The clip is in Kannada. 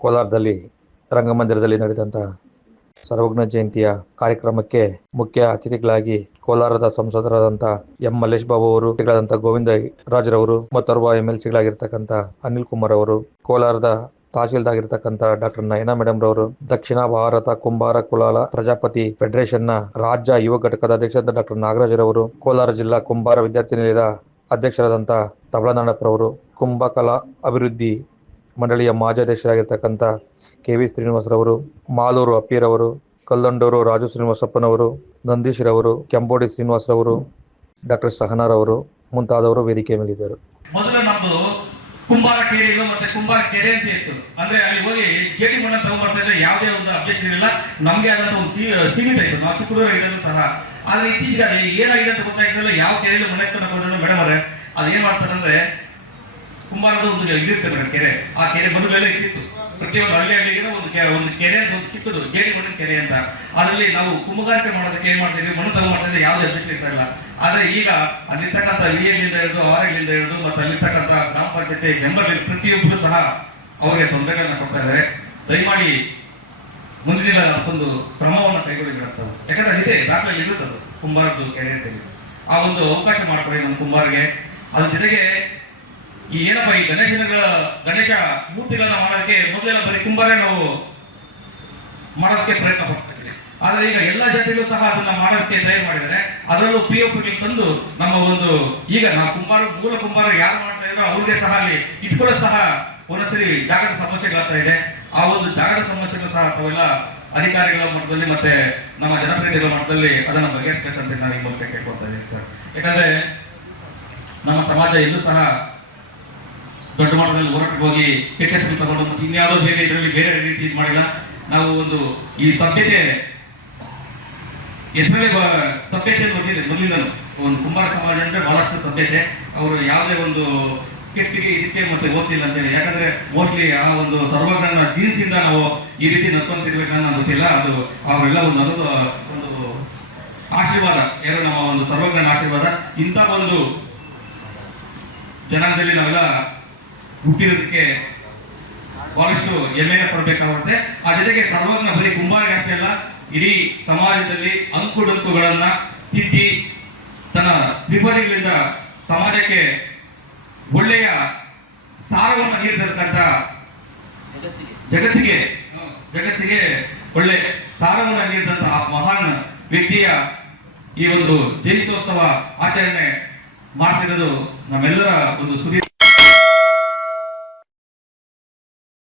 ಕೋಲಾರದಲ್ಲಿ ರಂಗಮಂದಿರದಲ್ಲಿ ನಡೆದಂತಹ ಸರ್ವಜ್ಞ ಜಯಂತಿಯ ಕಾರ್ಯಕ್ರಮಕ್ಕೆ ಮುಖ್ಯ ಅತಿಥಿಗಳಾಗಿ ಕೋಲಾರದ ಸಂಸದರಾದಂಥ ಎಂ ಮಲ್ಲೇಶ್ ಬಾಬು ಅವರು ಗೋವಿಂದ ರಾಜರವರು, ಮತ್ತೋರ್ವ ಎಂ ಎಲ್ ಸಿಗಳಾಗಿರ್ತಕ್ಕಂಥ ಅನಿಲ್ ಕುಮಾರ್ ಅವರು, ಕೋಲಾರದ ತಹಶೀಲ್ದಾರ್ ಆಗಿರ್ತಕ್ಕಂಥ ಡಾಕ್ಟರ್ ನಯನಾ ಮೇಡಮ್ ರವರು, ದಕ್ಷಿಣ ಭಾರತ ಕುಂಬಾರ ಕುಲಾಲ ಪ್ರಜಾಪತಿ ಫೆಡರೇಷನ್ನ ರಾಜ್ಯ ಯುವ ಘಟಕದ ಅಧ್ಯಕ್ಷರಾದ ಡಾಕ್ಟರ್ ನಾಗರಾಜರವರು ಕೋಲಾರ ಜಿಲ್ಲಾ ಕುಂಬಾರ ವಿದ್ಯಾರ್ಥಿ ನಿಲಯದ ಅಧ್ಯಕ್ಷರಾದಂಥ ತಬಲನಾಡಪ್ಪರವರು ಕುಂಭಕಲಾ ಅಭಿವೃದ್ಧಿ ಮಂಡಳಿಯ ಮಾಜಿ ಅಧ್ಯಕ್ಷರಾಗಿರ್ತಕ್ಕಂಥ ಕೆ ವಿ ಶ್ರೀನಿವಾಸರವರು, ಮಾಲೂರು ಅಪ್ಪಿರವರು, ಕಲ್ಲಂಡೂರು ರಾಜು ಶ್ರೀನಿವಾಸಪ್ಪನವರು ನಂದೀಶ್ರವರು ಕೆಂಬೋಡಿ ಶ್ರೀನಿವಾಸರವರು, ಡಾಕ್ಟರ್ ಸಹನಾರವರು ಮುಂತಾದವರು ವೇದಿಕೆ ಮೇಲಿದ್ದರು. ಮೊದಲು ನಮ್ದು ಕುಂಬಾರ ಕೇರಿಗಳು ಮತ್ತೆ ಕುಂಬಾರ ಕೆರೆ ಅಂತ ಇತ್ತು. ಅಂದ್ರೆ ಅಲ್ಲಿ ಹೋಗಿ ಜೇಡಿ ಮಣ್ಣ ತಗೊಂಡ್ಬರ್ತಾ ಇದ್ರೆ ಯಾವುದೇ ಒಂದು ಅಬ್ಜೆಕ್ಷನ್ ಇರಲಿಲ್ಲ. ನಮ್ಗೆ ಆದಂತ ಒಂದು ಸೀಮಿತ ಇತ್ತು. ನಾವು ಚಿಕ್ಕ ಹುಡುಗರು ಇದ್ದರೂ ಸಹ. ಆದ್ರೆ ಇತ್ತೀಚೆಗೆ ಅದು ಏನಾಗಿದೆ ಅಂತ ಗೊತ್ತಾಗ್ತಿಲ್ಲ. ಯಾವ ಕೆರೆಯಲ್ಲಿ ಮನೆ ಹೋದ್ರು ಮೇಡಮ್ ಅವರೇ ಅದು ಏನ್ ಮಾಡ್ತಾರೆ ಅಂದ್ರೆ ಕುಂಬಾರದ ಒಂದು ಇದಿರ್ತದೆ ಮೇಡಮ್ ಕೆರೆ. ಆ ಕೆರೆ ಬದುಲೆಲ್ಲ ಇಟ್ಟಿತ್ತು. ಪ್ರತಿಯೊಂದು ಹಳ್ಳಿ ಹಳ್ಳಿಗೆ ಒಂದು ಕೆ- ಒಂದು ಕೆರೆ ಅಂತ ಒಂದು ಚಿಕ್ಕದು ಜೇಡಿ ಮಣ್ಣಿನ ಕೆರೆ ಅಂತ. ಅದರಲ್ಲಿ ನಾವು ಕುಂಭಗಾರಿಕೆ ಮಾಡೋದಕ್ಕೆ ಏನು ಮಾಡ್ತೀವಿ? ಮಣ್ಣು ತಗೊಂಡು ಯಾವ ಯಾವುದೇ ಅಭ್ಯಕ್ಷ ಇರ್ತಾ ಇಲ್ಲ. ಆದ್ರೆ ಈಗ ಅಲ್ಲಿರ್ತಕ್ಕಂಥ ವಿ ಎಲ್ಲಿಂದ ಹಿಡಿದು ಆರ್ ಎಲ್ಲಿಂದ ಹಿಡಿದು ಮತ್ತೆ ಅಲ್ಲಿರ್ತಕ್ಕಂಥ ಗ್ರಾಮ ಪಂಚಾಯತಿ ಮೆಂಬರ್ ಪ್ರತಿಯೊಬ್ಬರು ಸಹ ಅವರಿಗೆ ತೊಂದರೆಗಳನ್ನ ಕೊಡ್ತಾ ಇದ್ದಾರೆ. ದಯಮಾಡಿ ಮುಂದಿನ ಒಂದು ಕ್ರಮವನ್ನು ಕೈಗೊಳ್ಳಿಬಿಡುತ್ತೆ ಯಾಕಂದ್ರೆ ಇದೆ ದಾಖಲೆ ಇರುತ್ತದೆ. ಕುಂಬಾರದ್ದು ಕೆರೆ ಅಂತ ಹೇಳಿ. ಆ ಒಂದು ಅವಕಾಶ ಮಾಡ್ಕೊಡಿ ನಮ್ಮ ಕುಂಬಾರಿಗೆ ಅದ್ರ ಜೊತೆಗೆ ಈ ಏನಪ್ಪ ಈ ಗಣೇಶನಗಳ ಗಣೇಶ ಮೂರ್ತಿಗಳನ್ನ ಮಾಡೋದಕ್ಕೆ ಮೊದಲೆಲ್ಲ ಬರೀ ತುಂಬಾನೇ ನಾವು ಮಾಡೋದಕ್ಕೆ ಪ್ರಯತ್ನ ಪಡ್ತಾ ಆದರೆ ಆದ್ರೆ ಈಗ ಎಲ್ಲ ಜಾತಿಗಳು ಸಹ ಅದನ್ನ ಮಾಡೋದಕ್ಕೆ ತಯಾರು ಮಾಡಿದರೆ ಅದರಲ್ಲೂ ಪಿ ಒ ತಂದು ನಮ್ಮ ಒಂದು ಈಗ ನಾವು ಕುಂಬಾರ, ಮೂಲ ಕುಂಬಾರ ಯಾರು ಮಾಡ್ತಾ ಇದ್ರು ಅವ್ರಿಗೆ ಸಹ ಅಲ್ಲಿ ಇಟ್ಕೊಳ್ಳೋ ಸಹ ಒಂದೊಂದ್ಸರಿ ಜಾಗದ ಸಮಸ್ಯೆಗಳಾಗ್ತಾ ಇದೆ. ಆ ಒಂದು ಜಾಗದ ಸಮಸ್ಯೆಗಳು ಸಹ ತಾವೆಲ್ಲ ಅಧಿಕಾರಿಗಳ ಮಟ್ಟದಲ್ಲಿ ಮತ್ತೆ ನಮ್ಮ ಜನಪ್ರತಿನಿಧಿಗಳ ಮಟ್ಟದಲ್ಲಿ ಅದನ್ನ ಬಗೆಹರಿಸಬೇಕಂತ ನಾನು ಈ ಮೂಲಕ ಕೇಳ್ಕೊಳ್ತಾ ಇದ್ದೀನಿ ಸರ್. ಯಾಕಂದ್ರೆ ನಮ್ಮ ಸಮಾಜ ಇನ್ನೂ ಸಹ ದೊಡ್ಡ ಮಟ್ಟದಲ್ಲಿ ಹೋರಾಟಕ್ಕೆ ಹೋಗಿ ಕೆಟ್ಟ ತಗೊಂಡು ಮತ್ತೆ ಇನ್ಯಾವುದೋ ಬೇರೆ ಇದರಲ್ಲಿ ಬೇರೆ ರೀತಿ ಇದು ಮಾಡಿಲ್ಲ. ನಾವು ಒಂದು ಈ ಸಭ್ಯತೆ ಹೆಸರಲ್ಲಿ ಸಭ್ಯತೆ ಬಂದಿದೆ ಮೊದಲಿಂದ ಒಂದು ಕುಂಬಾರ ಸಮಾಜ ಅಂದರೆ ಬಹಳಷ್ಟು ಸಭ್ಯತೆ. ಅವರು ಯಾವುದೇ ಒಂದು ಕೆಟ್ಟಿಗೆ ಇದಕ್ಕೆ ಮತ್ತೆ ಓದ್ತಿಲ್ಲ ಅಂತೇಳಿ ಯಾಕಂದ್ರೆ ಮೋಸ್ಟ್ಲಿ ಆ ಒಂದು ಸರ್ವಜ್ಞನ ಜೀನ್ಸ್ ಇಂದ ನಾವು ಈ ರೀತಿ ನಡ್ಕೊಂತಿರ್ಬೇಕನ್ನ ಗೊತ್ತಿಲ್ಲ. ಅದು ಅವರೆಲ್ಲ ಒಂದು ಅನ್ನೋದು ಒಂದು ಆಶೀರ್ವಾದ. ಏನೋ ನಮ್ಮ ಒಂದು ಸರ್ವಜ್ಞನ ಆಶೀರ್ವಾದ. ಇಂಥ ಒಂದು ಜನಾಂಗದಲ್ಲಿ ನಾವೆಲ್ಲ ಹುಟ್ಟಿರೋದಕ್ಕೆ ಬಹಳಷ್ಟು ಹೆಮ್ಮೆನ ಪಡಬೇಕಾಗುತ್ತೆ ಆ ಜೊತೆಗೆ ಸರ್ವಜ್ಞ ಬರೀ ಕುಂಬಾರಿಗೆ ಅಷ್ಟೇ ಅಲ್ಲ ಇಡೀ ಸಮಾಜದಲ್ಲಿ ಅಂಕುಡೊಂಕುಗಳನ್ನ ತಿದ್ದಿ ತನ್ನ ತ್ರಿಪದಿಗಳಿಂದ ಸಮಾಜಕ್ಕೆ ಒಳ್ಳೆಯ ಸಾರವನ್ನು ನೀಡಿರ್ತಕ್ಕಂಥ ಜಗತ್ತಿಗೆ. ಜಗತ್ತಿಗೆ ಒಳ್ಳೆ ಸಾರವನ್ನು ನೀಡಿದಂತಹ ಮಹಾನ್ ವ್ಯಕ್ತಿಯ ಈ ಒಂದು ಜಯಂತ್ಯೋತ್ಸವ ಆಚರಣೆ ಮಾಡ್ತಿರೋದು ನಮ್ಮೆಲ್ಲರ ಒಂದು ಸುದೀರ್